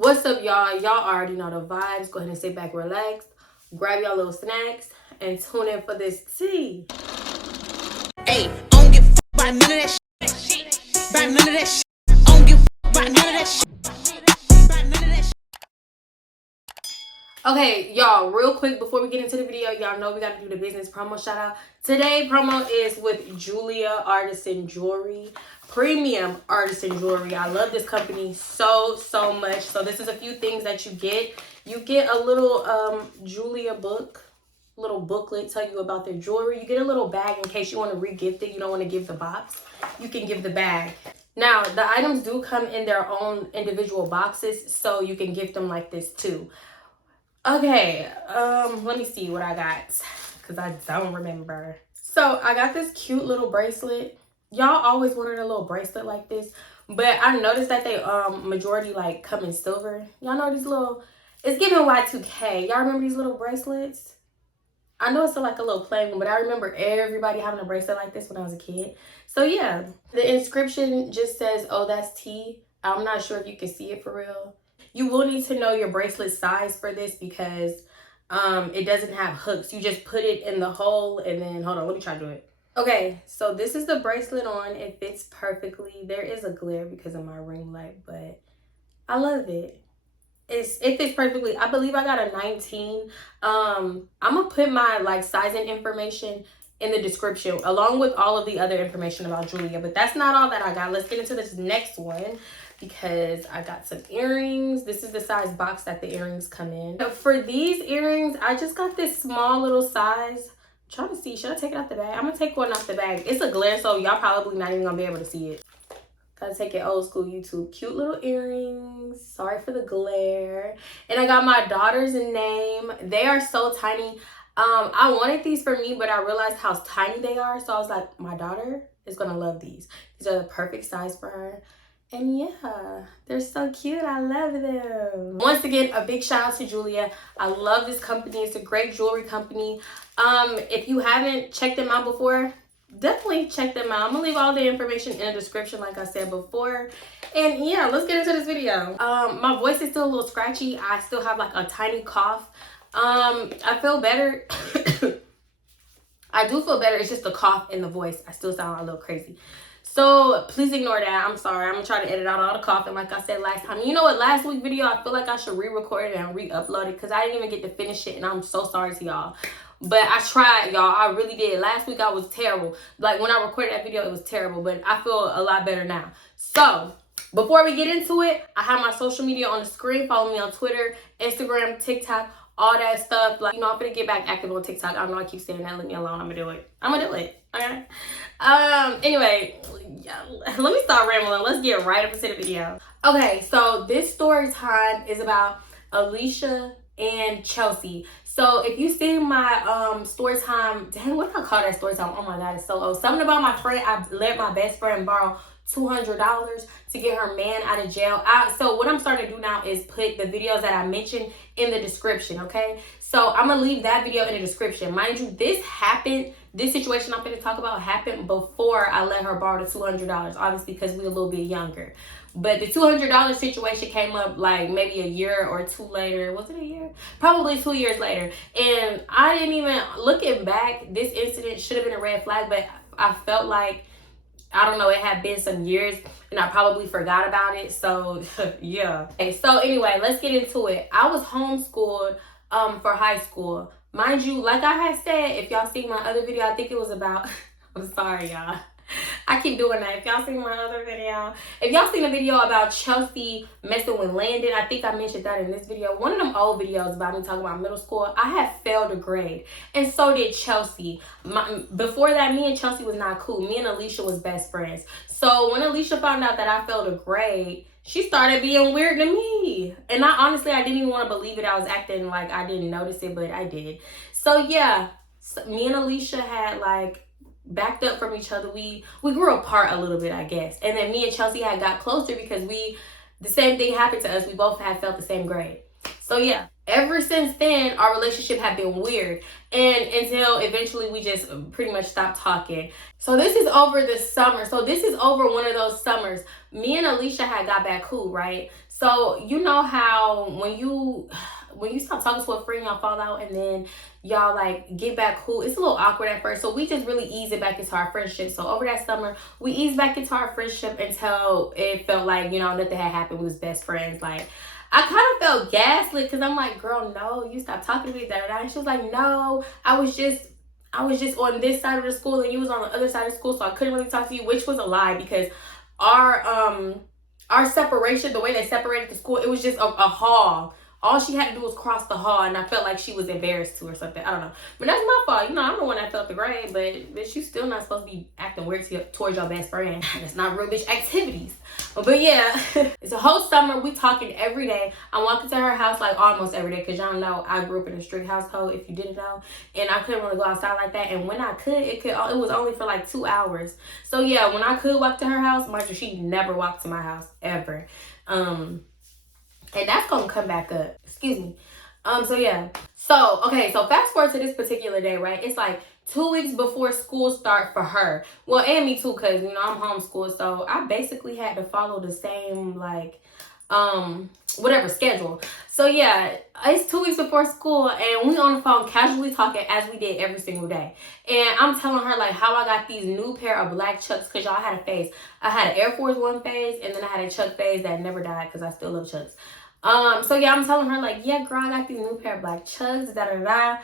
What's up, y'all? Y'all already know the vibes. Go ahead and sit back, relax, grab y'all little snacks, and tune in for this tea. Hey, I don't give a fuck about none of that shit. About none of that shit. I don't give a fuck about none of that shit. About none of that shit. Okay, y'all, real quick before we get into the video, y'all know we got to do the business promo shout out. Today promo is with Jeulia Artisan Jewelry, premium artisan jewelry. I love this company so much. So this is a few things that you get. You get a little Jeulia book, little booklet tell you about their jewelry. You get a little bag in case you want to re-gift it. You don't want to give the box, you can give the bag. Now the items do come in their own individual boxes, so you can gift them like this too. Okay, let me see what I got, because I don't remember. So I got this cute little bracelet. Y'all always wanted a little bracelet like this, but I noticed that they majority like come in silver. Y'all know these little, it's giving Y2K. Y'all remember these little bracelets? I know it's like a little plain one, but I remember everybody having a bracelet like this when I was a kid. So yeah, the inscription just says, "Oh, that's T." I'm not sure if you can see it for real. You will need to know your bracelet size for this because it doesn't have hooks. You just put it in the hole and then, hold on, let me try to do it. Okay, so this is the bracelet on. It fits perfectly. There is a glare because of my ring light, but I love it. It fits perfectly. I believe I got a 19. I'm gonna put my like sizing information in the description along with all of the other information about Jeulia, but that's not all that I got. Let's get into this next one because I got some earrings. This is the size box that the earrings come in. For these earrings, I just got this small little size. I'm trying to see, should I take it out the bag? I'm gonna take one out the bag. It's a glare, so y'all probably not even gonna be able to see it. Gotta take it old school YouTube. Cute little earrings. Sorry for the glare. And I got my daughter's name. They are so tiny. I wanted these for me, but I realized how tiny they are. So I was like, my daughter is gonna love these. These are the perfect size for her. And yeah, they're so cute. I love them. Once again, a big shout out to Jeulia. I love this company. It's a great jewelry company. If you haven't checked them out before, definitely check them out. I'm gonna leave all the information in the description like I said before. And yeah, let's get into this video. My voice is still a little scratchy. I still have like a tiny cough. I feel better. I do feel better. It's just the cough in the voice. I still sound a little crazy, so please ignore that. I'm sorry. I'm gonna try to edit out all the coughing like I said last time. You know what, last week's video, I feel like I should re-record it and re-upload it because I didn't even get to finish it, and I'm so sorry to y'all. But I tried, y'all. I really did. Last week I was terrible. Like when I recorded that video, it was terrible, but I feel a lot better now. So before we get into it, I have my social media on the screen. Follow me on Twitter, Instagram, TikTok, all that stuff. Like, you know, I'm gonna get back active on TikTok. I know I keep saying that. Leave me alone. I'm gonna do it. Okay. Anyway, yeah, let me start rambling. Let's get right up into the video. Okay, so this story time is about Alicia and Chelsea. So if you see my story time, dang, what do I call that story time? Oh my god, it's so old. Something about my friend. I let my best friend borrow $200 to get her man out of jail. So what I'm starting to do now is put the videos that I mentioned in the description, okay? So I'm gonna leave that video in the description. Mind you, this situation I'm gonna talk about happened before I let her borrow the $200, obviously because we're a little bit younger. But the $200 situation came up like maybe a year or two later. Was it a year? Probably 2 years later. And I didn't even, looking back, this incident should have been a red flag, but I felt like, I don't know, it had been some years and I probably forgot about it. So yeah. Okay, so anyway, let's get into it. I was homeschooled for high school. Mind you, like I had said, if y'all see my other video, I think it was about, I'm sorry y'all, I keep doing that. If y'all seen my other video, if y'all seen a video about Chelsea messing with Landon, I think I mentioned that in this video. One of them old videos about me talking about middle school, I had failed a grade. And so did Chelsea. Before that, me and Chelsea was not cool. Me and Alicia was best friends. So when Alicia found out that I failed a grade, she started being weird to me. And I didn't even want to believe it. I was acting like I didn't notice it, but I did. So yeah, me and Alicia had like backed up from each other. We grew apart a little bit, I guess. And then me and Chelsea had got closer because the same thing happened to us. We both had felt the same grade. So yeah, ever since then, our relationship had been weird. And until eventually we just pretty much stopped talking. So this is over the summer. So this is over one of those summers. Me and Alicia had got back cool, right? So you know how when you stop talking to a friend, y'all fall out, and then y'all like get back cool. It's a little awkward at first, so we just really ease it back into our friendship. So over that summer, we eased back into our friendship until it felt like, you know, nothing had happened. We was best friends. Like, I kind of felt gaslit because I'm like, girl, no, you stopped talking to me, that. And she was like, no, I was just on this side of the school and you was on the other side of the school, so I couldn't really talk to you, which was a lie because our separation, the way they separated the school, it was just a hall. All she had to do was cross the hall, and I felt like she was embarrassed to or something. I don't know. But that's my fault. You know, I'm the one that felt the grade, but bitch, you still not supposed to be acting weird towards your best friend. That's not real bitch activities. But yeah, it's a whole summer. We talking every day. I'm walking to her house like almost every day because y'all know I grew up in a strict household, if you didn't know. And I couldn't really go outside like that. And when I could, it was only for like 2 hours. So yeah, when I could walk to her house, mind you, she never walked to my house ever. And that's gonna come back up. Excuse me. So yeah. So, okay, so fast forward to this particular day, right? It's like 2 weeks before school start for her. Well, and me too, because, you know, I'm homeschooled. So I basically had to follow the same, like, whatever schedule. So yeah, it's 2 weeks before school and we on the phone casually talking as we did every single day. And I'm telling her like how I got these new pair of black Chucks, because y'all had a phase. I had an Air Force One phase and then I had a Chuck phase that never died because I still love Chucks. So yeah, I'm telling her like, yeah, girl, I got these new pair of black Chucks, da da da.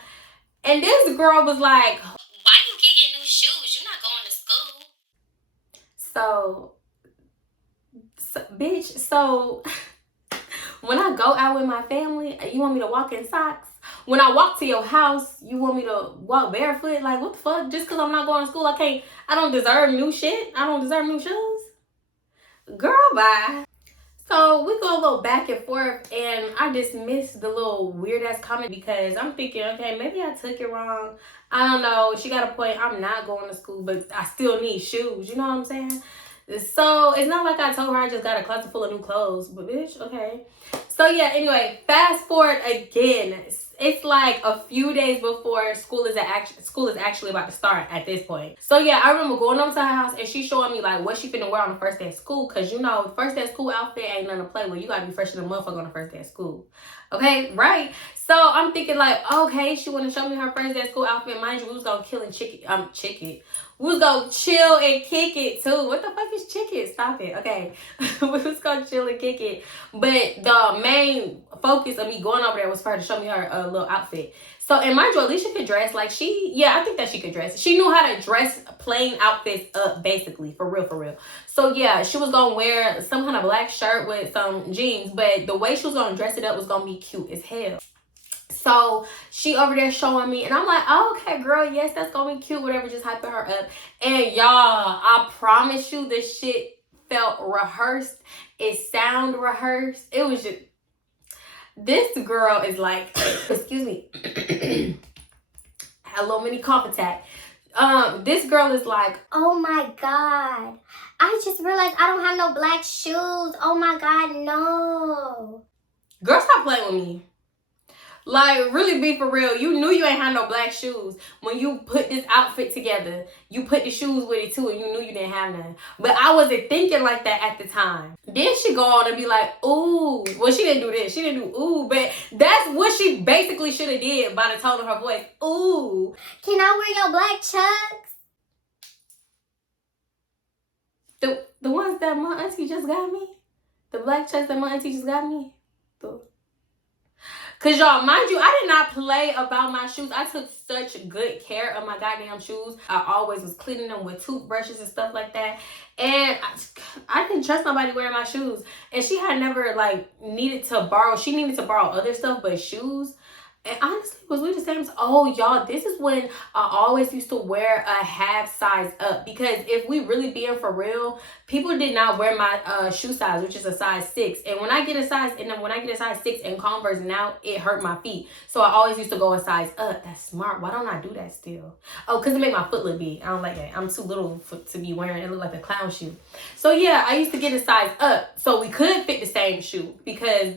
And this girl was like, why you getting new shoes? You're not going to school. So bitch, so when I go out with my family, you want me to walk in socks? When I walk to your house, you want me to walk barefoot? Like, what the fuck? Just because I'm not going to school, I don't deserve new shit? I don't deserve new shoes? Girl, bye. So we go a little back and forth, and I dismissed the little weird ass comment because I'm thinking, okay, maybe I took it wrong. I don't know. She got a point. I'm not going to school, but I still need shoes. You know what I'm saying? So it's not like I told her I just got a closet full of new clothes, but bitch, okay. So yeah, anyway, fast forward again. It's like a few days before school is actually about to start at this point. So yeah, I remember going over to her house and she showing me like what she finna wear on the first day of school. Cause you know, first day of school outfit ain't nothing to play with. You gotta be fresh than a motherfucker on the first day of school. Okay, right? So I'm thinking like, okay, she wanna show me her first day of school outfit. Mind you, we was gonna kill and chick it. We was gonna chill and kick it too. What the fuck is chick it? Stop it. Okay. We was gonna chill and kick it. But the main focus of me going over there was for her to show me her little outfit. So, and mind you, Alicia could dress. Like I think that she could dress. She knew how to dress plain outfits up, basically, for real. So yeah, she was gonna wear some kind of black shirt with some jeans. But the way she was gonna dress it up was gonna be cute as hell. So she over there showing me, and I'm like, oh, okay, girl, yes, that's gonna be cute, whatever, just hyping her up. And y'all, I promise you, this shit felt rehearsed. It sound rehearsed. It was just, this girl is like, excuse me, hello, mini cough attack. This girl is like, oh my God, I just realized I don't have no black shoes. Oh my God, no. Girl, stop playing with me. Like, really be for real. You knew you ain't had no black shoes. When you put this outfit together, you put the shoes with it too, and you knew you didn't have none. But I wasn't thinking like that at the time. Then she go on and be like, ooh. Well, she didn't do this. She didn't do ooh, but that's what she basically should have did by the tone of her voice. Ooh. Can I wear your black Chucks? The ones that my auntie just got me? The black Chucks that my auntie just got me? Cause y'all, mind you, I did not play about my shoes. I took such good care of my goddamn shoes. I always was cleaning them with toothbrushes and stuff like that. And I didn't trust nobody wearing my shoes. And she had never like needed to borrow. She needed to borrow other stuff, but shoes. And honestly, was we the same? Oh, y'all, this is when I always used to wear a half size up. Because if we really being for real, people did not wear my shoe size, which is a size 6. And when I get a size 6 in Converse now, it hurt my feet. So I always used to go a size up. That's smart. Why don't I do that still? Oh, because it make my foot look big. I don't like that. I'm too little to be wearing it. Look like a clown shoe. So yeah, I used to get a size up so we could fit the same shoe, because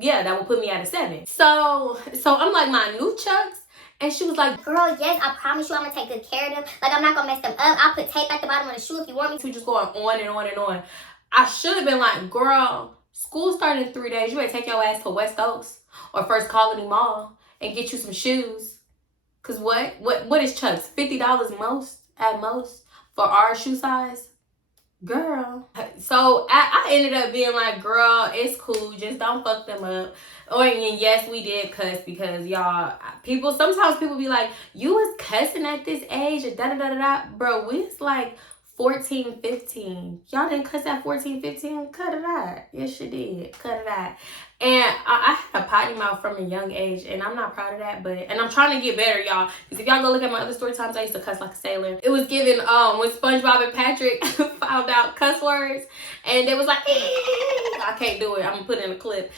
yeah, that would put me at a 7. So I'm like, my new Chucks, and she was like, girl, yes, I promise you I'm gonna take good care of them. Like, I'm not gonna mess them up. I'll put tape at the bottom of the shoe if you want me to. Just going on and on and on. I should have been like, girl, School started in 3 days. You better take your ass to West Oaks or First Colony Mall and get you some shoes. Cause what is Chuck's? $50 most at most for our shoe size? Girl. So I ended up being like, girl, it's cool. Just don't fuck them up. Oh, and yes, we did cuss because y'all, sometimes people be like, you was cussing at this age or da-da-da-da-da. Bro, we was like 14, 15. Y'all didn't cuss at 14, 15? Cut it out. Yes, you did. Cut it out. And I had a potty mouth from a young age, and I'm not proud of that, and I'm trying to get better, y'all. Because if y'all go look at my other story times, I used to cuss like a sailor. It was given when SpongeBob and Patrick found out cuss words, and they was like, I can't do it. I'm gonna put it in a clip.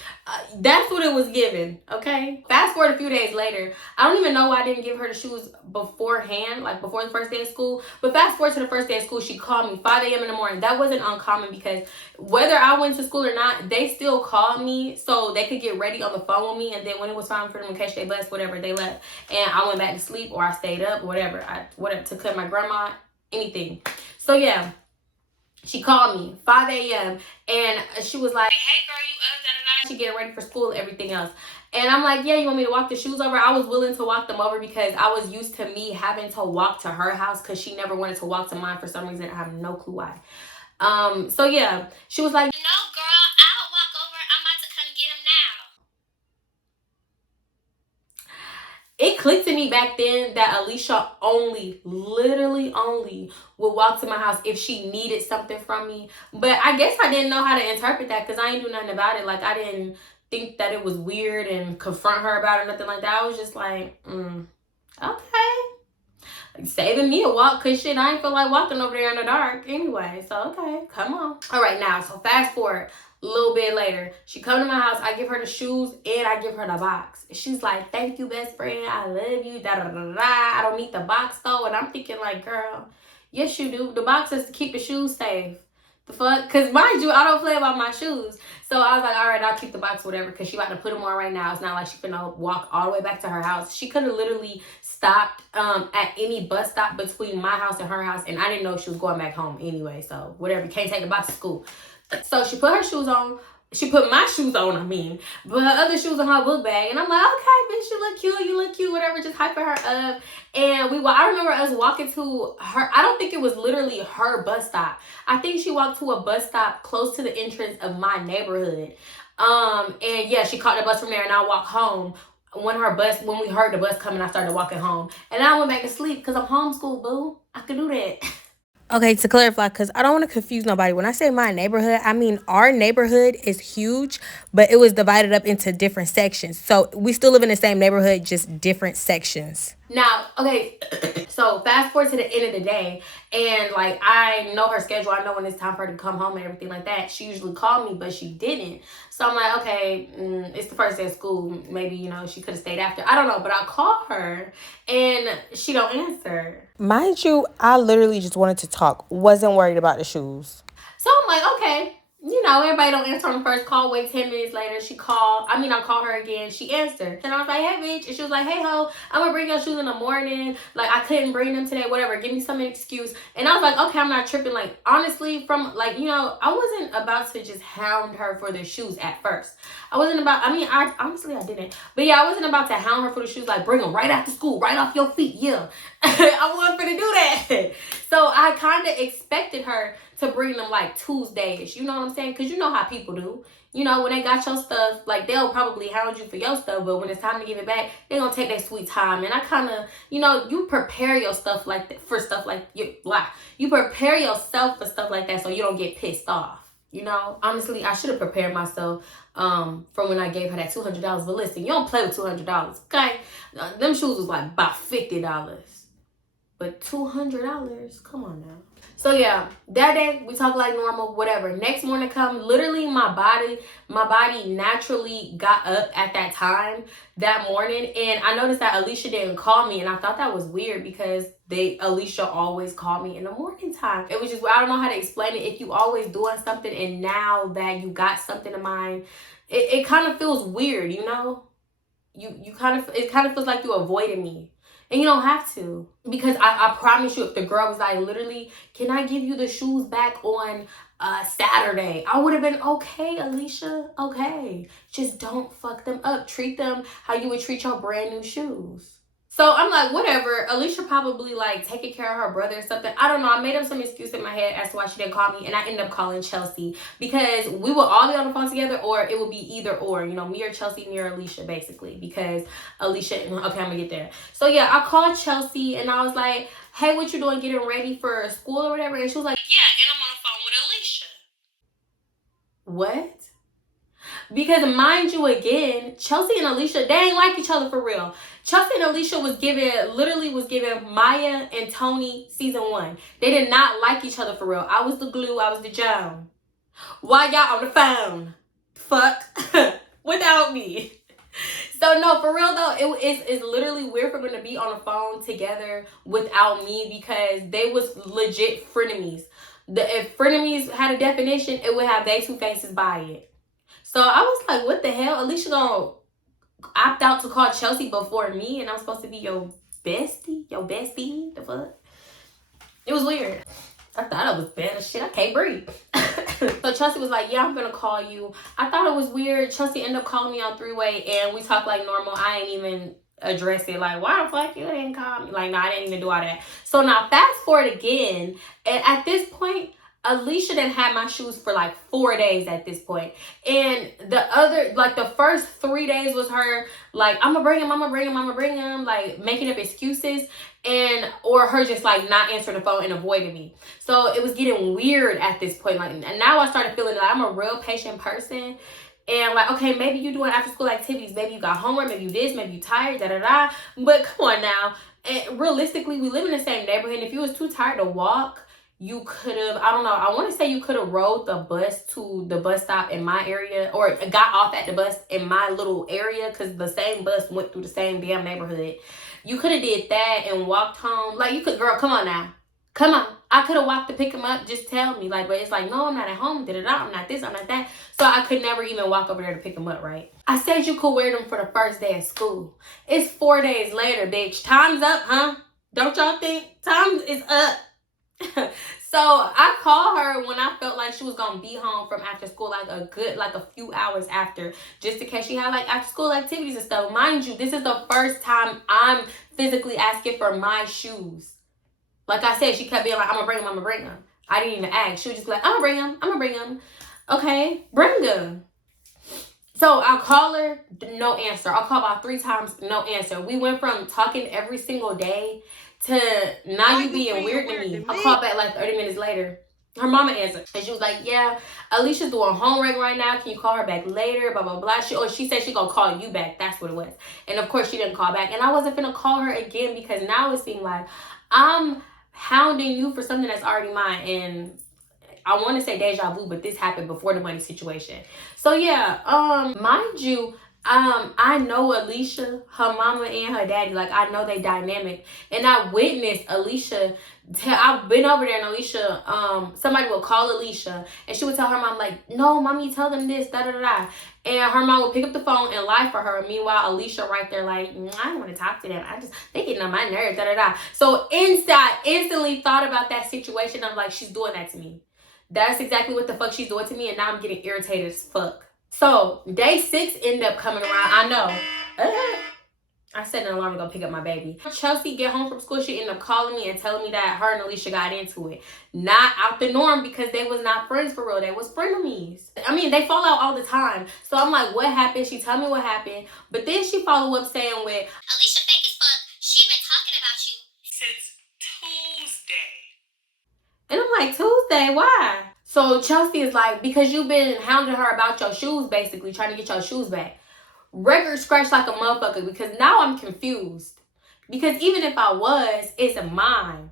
That's what it was given, okay? Fast forward a few days later. I don't even know why I didn't give her the shoes beforehand, like before the first day of school. But fast forward to the first day of school, she called me 5 a.m. in the morning. That wasn't uncommon because whether I went to school or not, they still called me so they could get ready on the phone with me. And then when it was time for them to catch their bus, whatever, they left. And I went back to sleep or I stayed up or whatever. Whatever, to cut my grandma, anything. So yeah, she called me 5 a.m. and she was like, hey girl, you up, da-da-da. She getting ready for school and everything else. And I'm like, yeah, you want me to walk the shoes over? I was willing to walk them over because I was used to me having to walk to her house because she never wanted to walk to mine for some reason. I have no clue why. So yeah, she was like, no girl, I'll walk over. I'm about to come get him now. It clicked to me back then that Alicia literally only would walk to my house if she needed something from me. But I guess I didn't know how to interpret that because I ain't do nothing about it. Like, I didn't think that it was weird and confront her about it or nothing like that. I was just like, okay. Saving me a walk because shit, I ain't feel like walking over there in the dark anyway. So, okay, come on. All right, now, so fast forward a little bit later. She come to my house. I give her the shoes and I give her the box. She's like, thank you, best friend. I love you. Da-da-da-da-da. I don't need the box, though. And I'm thinking like, girl, yes, you do. The box is to keep the shoes safe. The fuck? Because mind you, I don't play about my shoes. So I was like, all right, I'll keep the box, whatever, because she about to put them on right now. It's not like she finna walk all the way back to her house. She could have literally stopped at any bus stop between my house and her house, and I didn't know she was going back home anyway. So whatever, can't take the box to school. So she put her shoes on. She put my shoes on, but her other shoes in her book bag. And I'm like, okay, bitch, you look cute, whatever, just hyping her up. And I remember us walking to her, I don't think it was literally her bus stop. I think she walked to a bus stop close to the entrance of my neighborhood. And yeah, she caught the bus from there and I walked home. When we heard the bus coming, I started walking home. And I went back to sleep because I'm homeschooled, boo. I could do that. Okay, to clarify, because I don't want to confuse nobody. When I say my neighborhood, I mean our neighborhood is huge, but it was divided up into different sections. So we still live in the same neighborhood, just different sections. Now, okay, so fast forward to the end of the day, and like I know her schedule. I know when it's time for her to come home and everything like that. She usually called me, but she didn't. So I'm like, okay, it's the first day of school. Maybe, she could have stayed after. I don't know, but I call her and she don't answer. Mind you, I literally just wanted to talk. Wasn't worried about the shoes. So I'm like, okay. Everybody don't answer on the first call. Wait 10 minutes later, I call her again. She answered. And I was like, hey, bitch. And she was like, hey, ho, I'm going to bring your shoes in the morning. Like, I couldn't bring them today, whatever. Give me some excuse. And I was like, okay, I'm not tripping. Like, honestly, I wasn't about to just hound her for the shoes at first. I didn't. But yeah, I wasn't about to hound her for the shoes. Like, bring them right after school, right off your feet. Yeah. I wasn't going to do that. So I kind of expected her to bring them like Tuesdays, you know what I'm saying? Because you know how people do. When they got your stuff, like they'll probably hound you for your stuff, but when it's time to give it back, they're going to take their sweet time. And I kind of, you prepare your stuff like that for stuff like, you prepare yourself for stuff like that so you don't get pissed off. Honestly, I should have prepared myself from when I gave her that $200. But listen, you don't play with $200, okay? Them shoes was like about $50. But $200, come on now. So yeah, that day we talk like normal, whatever. Next morning come, literally my body naturally got up at that time that morning, and I noticed that Alicia didn't call me, and I thought that was weird because Alicia always called me in the morning time. It was just, I don't know how to explain it. If you always doing something and now that you got something in mind, it kind of feels weird, it kind of feels like you avoided me. And you don't have to, because I promise you, if the girl was like, literally, can I give you the shoes back on Saturday, I would have been okay, Alicia. Okay. Just don't fuck them up. Treat them how you would treat your brand new shoes. So I'm like, whatever. Alicia probably like taking care of her brother or something. I don't know. I made up some excuse in my head as to why she didn't call me, and I ended up calling Chelsea because we would all be on the phone together, or it would be either or, you know, me or Chelsea, me or Alicia, basically, because Alicia, okay, I'm gonna get there. So yeah, I called Chelsea and I was like, hey, what you doing, getting ready for school or whatever? And she was like, yeah, and I'm on the phone with Alicia. What? Because mind you, again, Chelsea and Alicia, they ain't like each other for real. Chelsea and Alicia literally was giving Maya and Tony season 1. They did not like each other for real. I was the glue, I was the gem. Why y'all on the phone? Fuck. Without me. So no, for real though, it's literally weird for them to be on the phone together without me, because they was legit frenemies. If frenemies had a definition, it would have they two faces by it. So I was like, what the hell? Alicia gonna opt out to call Chelsea before me, and I'm supposed to be your bestie? Your bestie? The fuck? It was weird. I thought it was bad as shit. I can't breathe. So Chelsea was like, yeah, I'm gonna call you. I thought it was weird. Chelsea ended up calling me on 3-way, and we talked like normal. I ain't even address it like, why the fuck you didn't call me? Like, no, I didn't even do all that. So now fast forward again, and at this point, Alicia done had my shoes for like 4 days at this point. And the first 3 days was her like, I'm gonna bring him, like making up excuses, or her just like not answering the phone and avoiding me. So it was getting weird at this point. Like, and now I started feeling like I'm a real patient person. And like, okay, maybe you doing after school activities, maybe you got homework, maybe you this, maybe you tired, da. But come on now. And realistically, we live in the same neighborhood. If you was too tired to walk, you could have, I don't know, I want to say you could have rode the bus to the bus stop in my area, or got off at the bus in my little area, because the same bus went through the same damn neighborhood. You could have did that and walked home. Like, you could, girl, come on now. Come on. I could have walked to pick him up. Just tell me. Like, but it's like, no, I'm not at home. Da-da-da. I'm not this. I'm not that. So I could never even walk over there to pick him up, right? I said you could wear them for the first day of school. It's 4 days later, bitch. Time's up, huh? Don't y'all think? Time is up. So I called her when I felt like she was gonna be home from after school, like a few hours after, just in case she had like after school activities and stuff. Mind you, this is the first time I'm physically asking for my shoes. Like I said, she kept being like, I'm gonna bring them. I didn't even ask. She was just like, I'm gonna bring them. Okay, bring them. So I'll call her, no answer. I'll call about 3 times, no answer. We went from talking every single day to now you being weird to me. I called back like 30 minutes later. Her mama answered, and she was like, yeah, Alicia's doing homework right now. Can you call her back later? Blah, blah, blah. She said she gonna call you back. That's what it was. And of course, she didn't call back. And I wasn't gonna call her again, because now it seemed like I'm hounding you for something that's already mine. And I want to say deja vu, but this happened before the money situation. So yeah, mind you, I know Alicia, her mama and her daddy. Like, I know they dynamic, and I witnessed Alicia. I've been over there, and Alicia, somebody would call Alicia, and she would tell her mom like, "No, mommy, tell them this, da da da," and her mom would pick up the phone and lie for her. Meanwhile, Alicia right there like, I don't want to talk to them. They getting on my nerves, da da da. So instantly thought about that situation. I'm like, she's doing that to me. That's exactly what the fuck she's doing to me, and now I'm getting irritated as fuck. So day 6 ended up coming around. I know. I set an alarm to go pick up my baby. Chelsea get home from school. She ended up calling me and telling me that her and Alicia got into it. Not out the norm, because they was not friends for real. They was frenemies. I mean, they fall out all the time. So I'm like, what happened? She told me what happened. But then she followed up saying with, Alicia fake as fuck. She been talking about you Since Tuesday. and I'm like, Tuesday? Why? So Chelsea is like, because you've been hounding her about your shoes, basically, trying to get your shoes back. Record scratch like a motherfucker, because now I'm confused. Because even if I was, it's mine.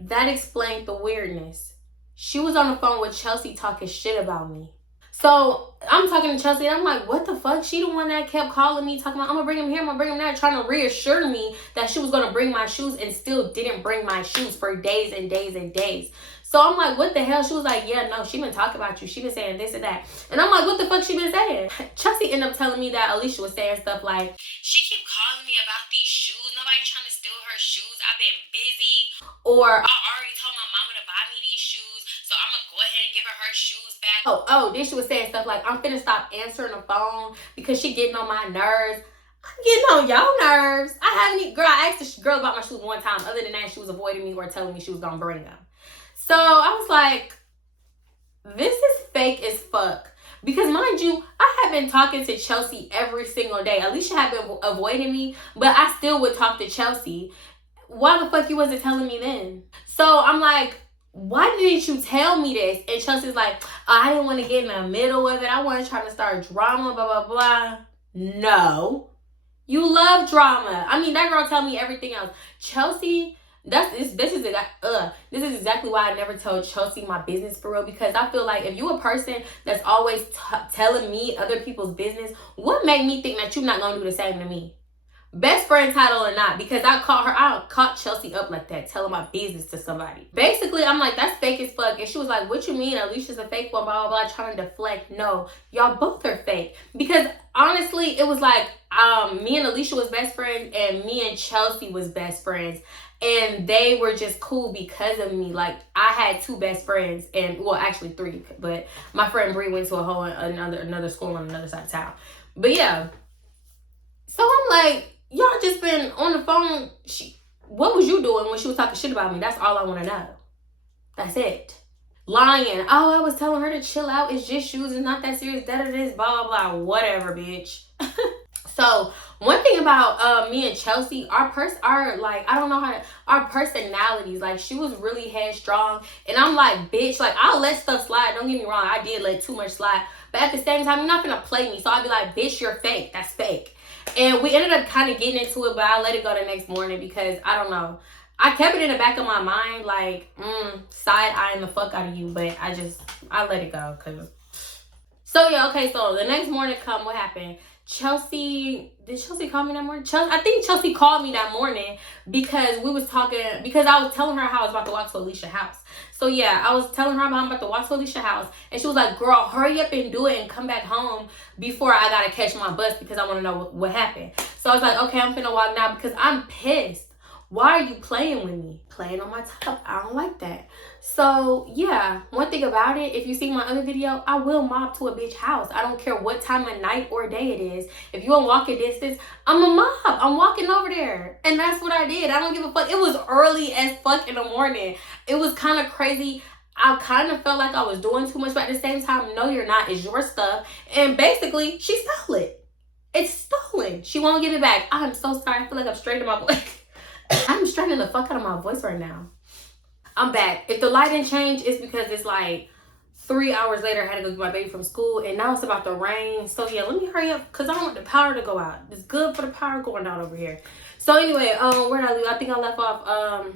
That explained the weirdness. She was on the phone with Chelsea talking shit about me. So I'm talking to Chelsea, and I'm like, what the fuck? She the one that kept calling me, talking about, I'm gonna bring him here, I'm gonna bring him there, trying to reassure me that she was gonna bring my shoes, and still didn't bring my shoes for days and days and days. So I'm like, what the hell? She was like, yeah, no, she been talking about you. She been saying this and that. And I'm like, what the fuck she been saying? Chelsea ended up telling me that Alicia was saying stuff like, she keep calling me about these shoes. Nobody trying to steal her shoes. I've been busy. Or, I already told my mama to buy me these shoes, so I'm gonna go ahead and give her her shoes back. Oh, then she was saying stuff like, I'm finna stop answering the phone because she getting on my nerves. I'm getting on your nerves. I asked this girl about my shoes one time. Other than that, she was avoiding me or telling me she was gonna bring them. So I was like, this is fake as fuck. Because mind you, I have been talking to Chelsea every single day. Alicia had been avoiding me, but I still would talk to Chelsea. Why the fuck you wasn't telling me then? So I'm like, why didn't you tell me this? And Chelsea's like, I didn't want to get in the middle of it. I wasn't trying to start drama, blah, blah, blah. No. You love drama. I mean, that girl tell me everything else. Chelsea, this is exactly why I never told Chelsea my business for real, because I feel like if you a person that's always telling me other people's business, what made me think that you're not gonna do the same to me? Best friend title or not, because I caught Chelsea up like that, telling my business to somebody. Basically, I'm like, that's fake as fuck. And she was like, what you mean? Alicia's a fake one, blah, blah, blah, trying to deflect. No, y'all both are fake. Because honestly, it was like, me and Alicia was best friends and me and Chelsea was best friends. And they were just cool because of me. Like, I had two best friends, and well, actually three, but my friend Bree went to another school on another side of town. But yeah. So I'm like, y'all just been on the phone. What was you doing when she was talking shit about me? That's all I want to know. That's it. Lying. Oh, I was telling her to chill out. It's just shoes. It's not that serious. That it is. Blah, blah, blah. Whatever, bitch. So one thing about me and Chelsea, our personalities, like, she was really headstrong. And I'm like, bitch, like, I'll let stuff slide. Don't get me wrong. I did let too much slide. But at the same time, you're not gonna play me. So I'd be like, bitch, you're fake. That's fake. And we ended up kind of getting into it, but I let it go the next morning because, I don't know. I kept it in the back of my mind, like, side-eyeing the fuck out of you. But I let it go. So, yeah, okay. So, the next morning what happened? Did Chelsea call me that morning? I think Chelsea called me that morning because we was talking, because I was telling her how I was about to walk to Alicia's house. So yeah, I was telling her how I'm about to walk to Alicia's house, and she was like, girl, hurry up and do it and come back home before I gotta catch my bus because I want to know what happened. So I was like, okay, I'm finna walk now because I'm pissed. Why are you playing with me? Playing on my top. I don't like that. So yeah, one thing about it, if you see my other video, I will mob to a bitch house. I don't care what time of night or day it is. If you want walking distance, I'm a mob. I'm walking over there. And that's what I did. I don't give a fuck. It was early as fuck in the morning. It was kind of crazy. I kind of felt like I was doing too much, but at the same time, no, you're not. It's your stuff. And basically, she stole it. It's stolen. She won't give it back. I'm so sorry. I feel like I'm straightening my voice. I'm straightening the fuck out of my voice right now. I'm back. If the light didn't change, it's because it's like 3 hours later. I had to go get my baby from school, and now it's about to rain. So yeah, let me hurry up because I don't want the power to go out. It's good for the power going out over here. So anyway, where did I leave? I think I left off.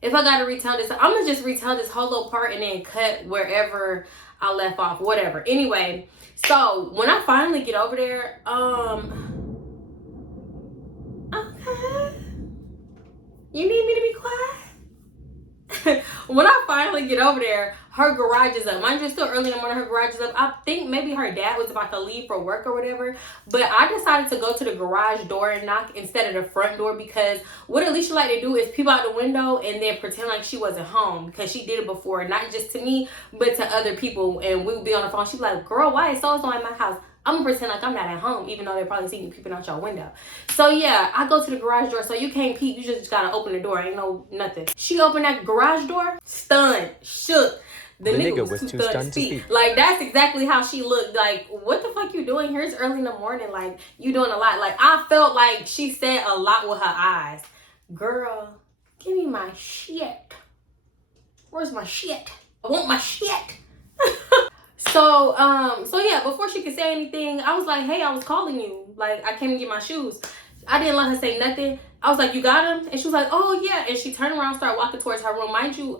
If I gotta retell this, I'm gonna just retell this whole little part and then cut wherever I left off. Whatever. Anyway, so when I finally get over there, okay. You need me to be quiet? When I finally get over there, her garage is up. Mind you, it's still early in the morning. Her garage is up. I think maybe her dad was about to leave for work or whatever. But I decided to go to the garage door and knock instead of the front door, because what Alicia like to do is peep out the window and then pretend like she wasn't home, because she did it before, not just to me, but to other people. And we would be on the phone. She'd be like, girl, why is so-and-so at my house? I'm gonna pretend like I'm not at home, even though they probably see me peeping out your window. So yeah, I go to the garage door. So you can't peep, you just gotta open the door. Ain't no nothing. She opened that garage door, stunned, shook. The nigga was too stunned to speak. Like, that's exactly how she looked. Like, what the fuck you doing here? It's early in the morning. Like, you doing a lot. Like, I felt like she said a lot with her eyes. Girl, give me my shit. Where's my shit? I want my shit. So yeah, before she could say anything, I was like, hey, I was calling you. Like, I came to get my shoes. I didn't let her say nothing. I was like, you got them? And she was like, oh, yeah. And she turned around and started walking towards her room. Mind you,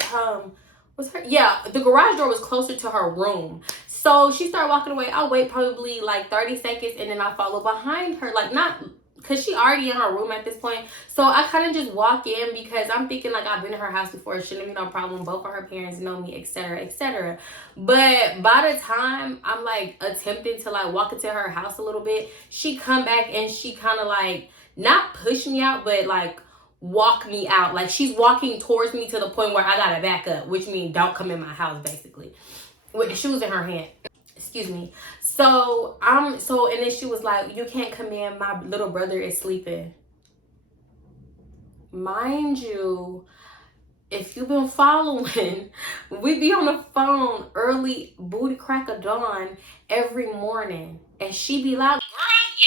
the garage door was closer to her room. So she started walking away. I'll wait probably like 30 seconds, and then I follow behind her. Like, not... because she already in her room at this point. So I kind of just walk in because I'm thinking, like, I've been to her house before. It shouldn't be no problem. Both of her parents know me, etc., etc. But by the time I'm, like, attempting to, like, walk into her house a little bit, she come back and she kind of, like, not push me out, but, like, walk me out. Like, she's walking towards me to the point where I gotta back up, which means don't come in my house, basically. with the shoes in her hand. Excuse me. So and then she was like, you can't come in, my little brother is sleeping. Mind you, if you've been following, we be on the phone early booty crack of dawn every morning. And she be like, girl, yeah.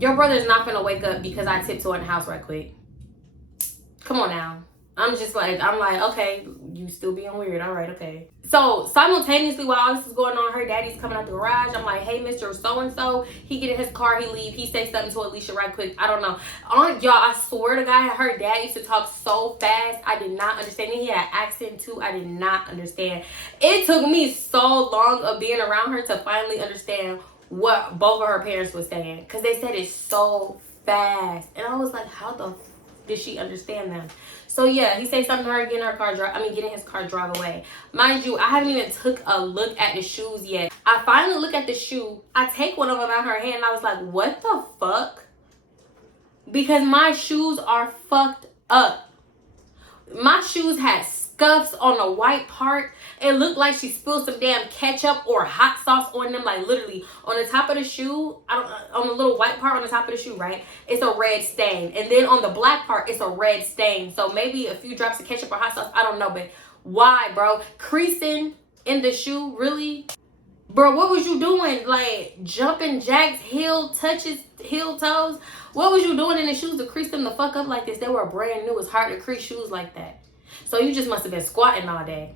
Your brother's not gonna wake up because I tiptoe in the house right quick. Come on now. I'm like, okay, you still being weird. All right, okay. So simultaneously while all this is going on, her daddy's coming out the garage. I'm like, hey, Mr. So-and-so. He get in his car, he leave. He say something to Alicia right quick. I don't know. Y'all, I swear to God, her dad used to talk so fast. I did not understand. He had an accent too. I did not understand. It took me so long of being around her to finally understand what both of her parents were saying. Because they said it so fast. And I was like, how the did she understand them? So yeah, he said something to her, get in his car, drive away. Mind you, I haven't even took a look at the shoes yet. I finally look at the shoe. I take one of them out of her hand and I was like, what the fuck? Because my shoes are fucked up. My shoes had scuffs on the white part. It looked like she spilled some damn ketchup or hot sauce on them. Like literally on the top of the shoe, on the little white part on the top of the shoe, right? It's a red stain. And then on the black part, it's a red stain. So maybe a few drops of ketchup or hot sauce. I don't know, but why, bro? Creasing in the shoe, really? Bro, what was you doing? Like jumping jacks, heel toes? What was you doing in the shoes to crease them the fuck up like this? They were brand new. It's hard to crease shoes like that. So you just must have been squatting all day.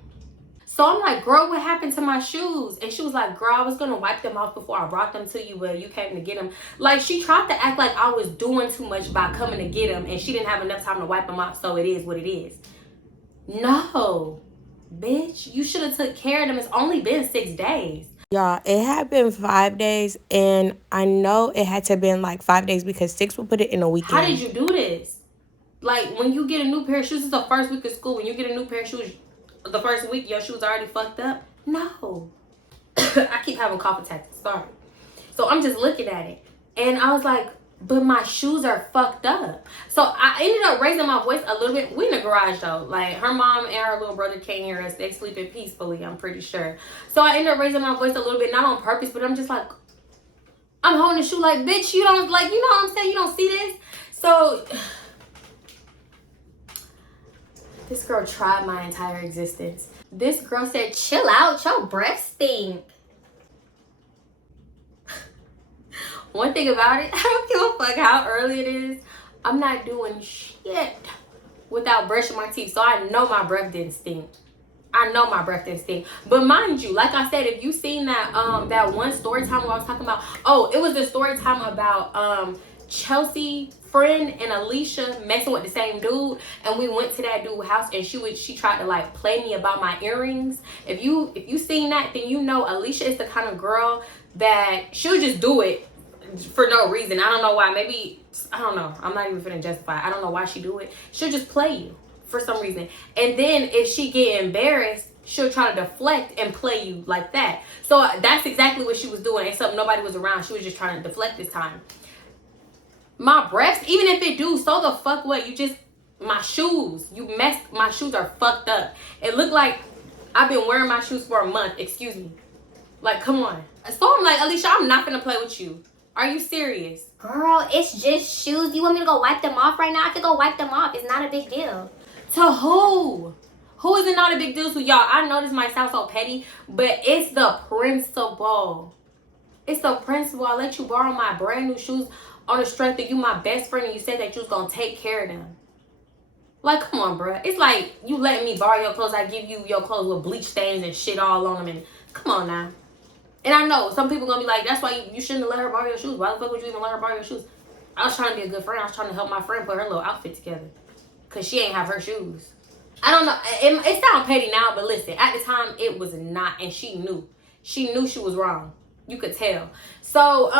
So I'm like, girl, what happened to my shoes? And she was like, girl, I was going to wipe them off before I brought them to you, but you came to get them. Like, she tried to act like I was doing too much by coming to get them, and she didn't have enough time to wipe them off, so it is what it is. No, bitch, you should have took care of them. It's only been 6 days. Y'all, it had been 5 days, and I know it had to have been like 5 days because 6 would put it in a weekend. How did you do this? Like, when you get a new pair of shoes, it's the first week of school. When you get a new pair of shoes, the first week, your shoes already fucked up? No. I keep having cough attacks. Sorry. So I'm just looking at it. And I was like, but my shoes are fucked up. So I ended up raising my voice a little bit. We in the garage, though. Like, her mom and her little brother can't hear us. They sleeping peacefully, I'm pretty sure. So I ended up raising my voice a little bit. Not on purpose, but I'm just like, I'm holding the shoe like, bitch, you don't, like, you know what I'm saying? You don't see this? So this girl tried my entire existence. This girl said, chill out, your breath stink. One thing about it, I don't give a fuck how early it is. I'm not doing shit without brushing my teeth. So I know my breath didn't stink. I know my breath didn't stink. But mind you, like I said, if you seen that that one story time where I was talking about, oh, it was the story time about Chelsea friend and Alicia messing with the same dude, and we went to that dude's house and she tried to like play me about my earrings. If you seen that, then you know Alicia is the kind of girl that she'll just do it for no reason. I don't know why. Maybe, I don't know. I'm not even finna justify it. I don't know why she do it. She'll just play you for some reason. And then if she get embarrassed, she'll try to deflect and play you like that. So that's exactly what she was doing. Except nobody was around. She was just trying to deflect this time. My breasts, even if it do, so the fuck what? You just, my shoes, my shoes are fucked up. It looked like I've been wearing my shoes for a month. Excuse me. Like, come on. So I'm like, Alicia, I'm not gonna play with you. Are you serious? Girl, it's just shoes. You want me to go wipe them off right now? I could go wipe them off. It's not a big deal. To who? Who is it not a big deal to? Y'all, I know this might sound so petty, but it's the principle. It's the principle. I let you borrow my brand new shoes on the strength that you my best friend and you said that you was gonna take care of them. Like, come on, bruh. It's like you letting me borrow your clothes. I give you your clothes with bleach stains and shit all on them. And come on now. And I know some people gonna be like, that's why you shouldn't have let her borrow your shoes. Why the fuck would you even let her borrow your shoes? I was trying to be a good friend. I was trying to help my friend put her little outfit together. Because she ain't have her shoes. I don't know. It sounds petty now, but listen. At the time, it was not. And she knew. She knew she was wrong. You could tell. So,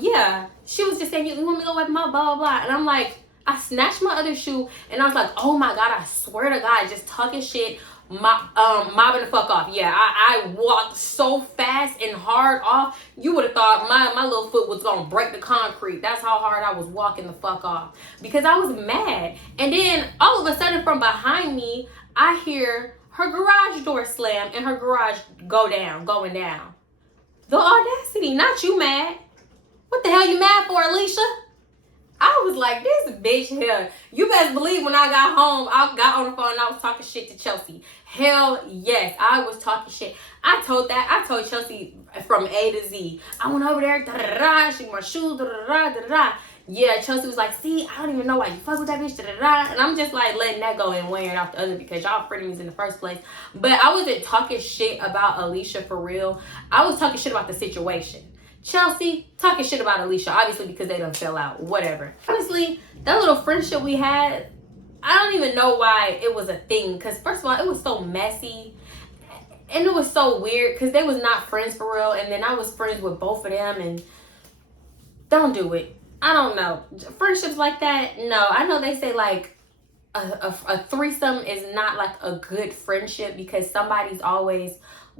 yeah. She was just saying, you want me to go wipe my blah, blah, blah. And I'm like, I snatched my other shoe. And I was like, oh my God, I swear to God, just talking shit. Mobbing the fuck off. Yeah, I walked so fast and hard off. You would have thought my little foot was gonna break the concrete. That's how hard I was walking the fuck off. Because I was mad. And then all of a sudden from behind me, I hear her garage door slammed and her garage going down. The audacity, not you mad. What the hell you mad for, Alicia? I was like, this bitch here. You best believe when I got home, I got on the phone and I was talking shit to Chelsea. Hell yes, I was talking shit. I told Chelsea from A to Z. I went over there, da-da-da-da, she my shoes, da-da-da-da, da-da-da. Yeah, Chelsea was like, see, I don't even know why you fuck with that bitch, da-da-da. And I'm just like letting that go and wearing it off the other because y'all frenemies in the first place. But I wasn't talking shit about Alicia for real. I was talking shit about the situation. Chelsea talking shit about Alicia, obviously because they done fell out, whatever. Honestly, that little friendship we had, I don't even know why it was a thing. Because first of all, it was so messy. And it was so weird because they was not friends for real. And then I was friends with both of them. And don't do it. I don't know. Friendships like that, no. I know they say like a threesome is not like a good friendship because somebody's always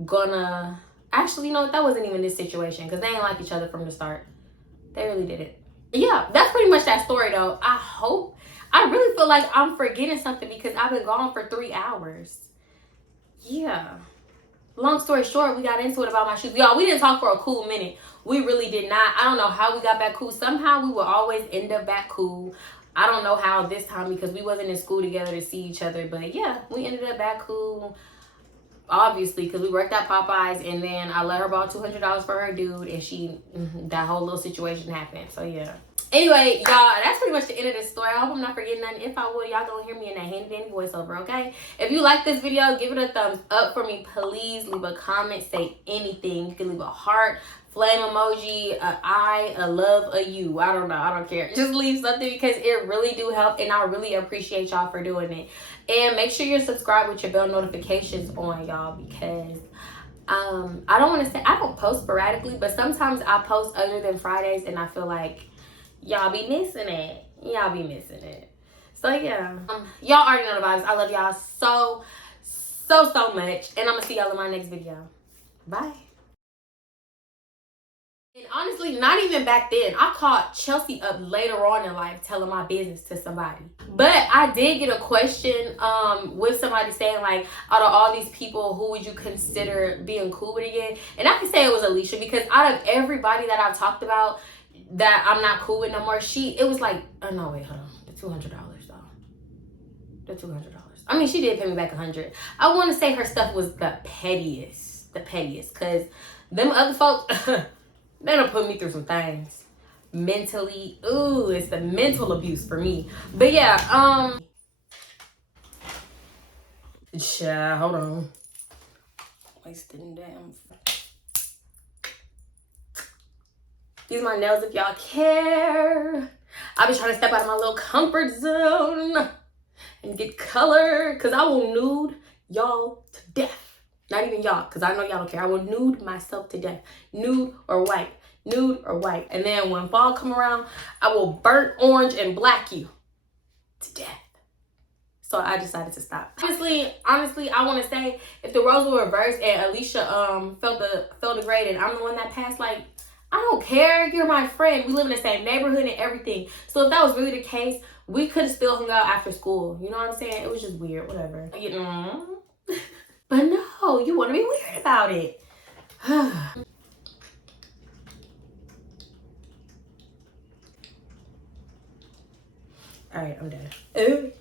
gonna... Actually, you know what? That wasn't even this situation because they ain't like each other from the start. They really did it. Yeah, that's pretty much that story though. I really feel like I'm forgetting something because I've been gone for 3 hours. Yeah. Long story short, we got into it about my shoes. Y'all, we didn't talk for a cool minute. We really did not. I don't know how we got back cool. Somehow we would always end up back cool. I don't know how this time because we wasn't in school together to see each other. But yeah, we ended up back cool. Obviously, because we worked at Popeyes and then I let her borrow $200 for her dude and that whole little situation happened. So yeah. Anyway, y'all, that's pretty much the end of this story. I hope I'm not forgetting nothing. If I would, y'all gonna hear me in that handy dandy voiceover, okay? If you like this video, give it a thumbs up for me. Please leave a comment, say anything. You can leave a heart, flame emoji, a eye, a love, a you. I don't know. I don't care. Just leave something because it really do help and I really appreciate y'all for doing it. And make sure you're subscribed with your bell notifications on, y'all, because I don't want to say I don't post sporadically, but sometimes I post other than Fridays and I feel like y'all be missing it. Y'all be missing it. So yeah. Y'all already know the vibes. I love y'all so much. And I'm gonna see y'all in my next video. Bye. And honestly, not even back then. I called Chelsea up later on in life telling my business to somebody. But I did get a question with somebody saying like, out of all these people, who would you consider being cool with again? And I can say it was Alicia because out of everybody that I've talked about that I'm not cool with no more, it was like, oh no, wait, hold on. The $200 though. The $200. I mean, she did pay me back $100. I want to say her stuff was the pettiest. Because them other folks... They done put me through some things. Mentally. Ooh, it's the mental abuse for me. But yeah, hold on. Wasting damn. These are my nails if y'all care. I've been trying to step out of my little comfort zone and get color. Because I will nude y'all to death. Not even y'all, because I know y'all don't care. I will nude myself to death. Nude or white. Nude or white. And then when fall come around, I will burnt orange and black you to death. So I decided to stop. Honestly, I want to say if the roles were reversed and Alicia felt the grade and I'm the one that passed, like, I don't care. You're my friend. We live in the same neighborhood and everything. So if that was really the case, we could have still hung out after school. You know what I'm saying? It was just weird. Whatever. You know. But no, you want to be weird about it. All right, I'm done.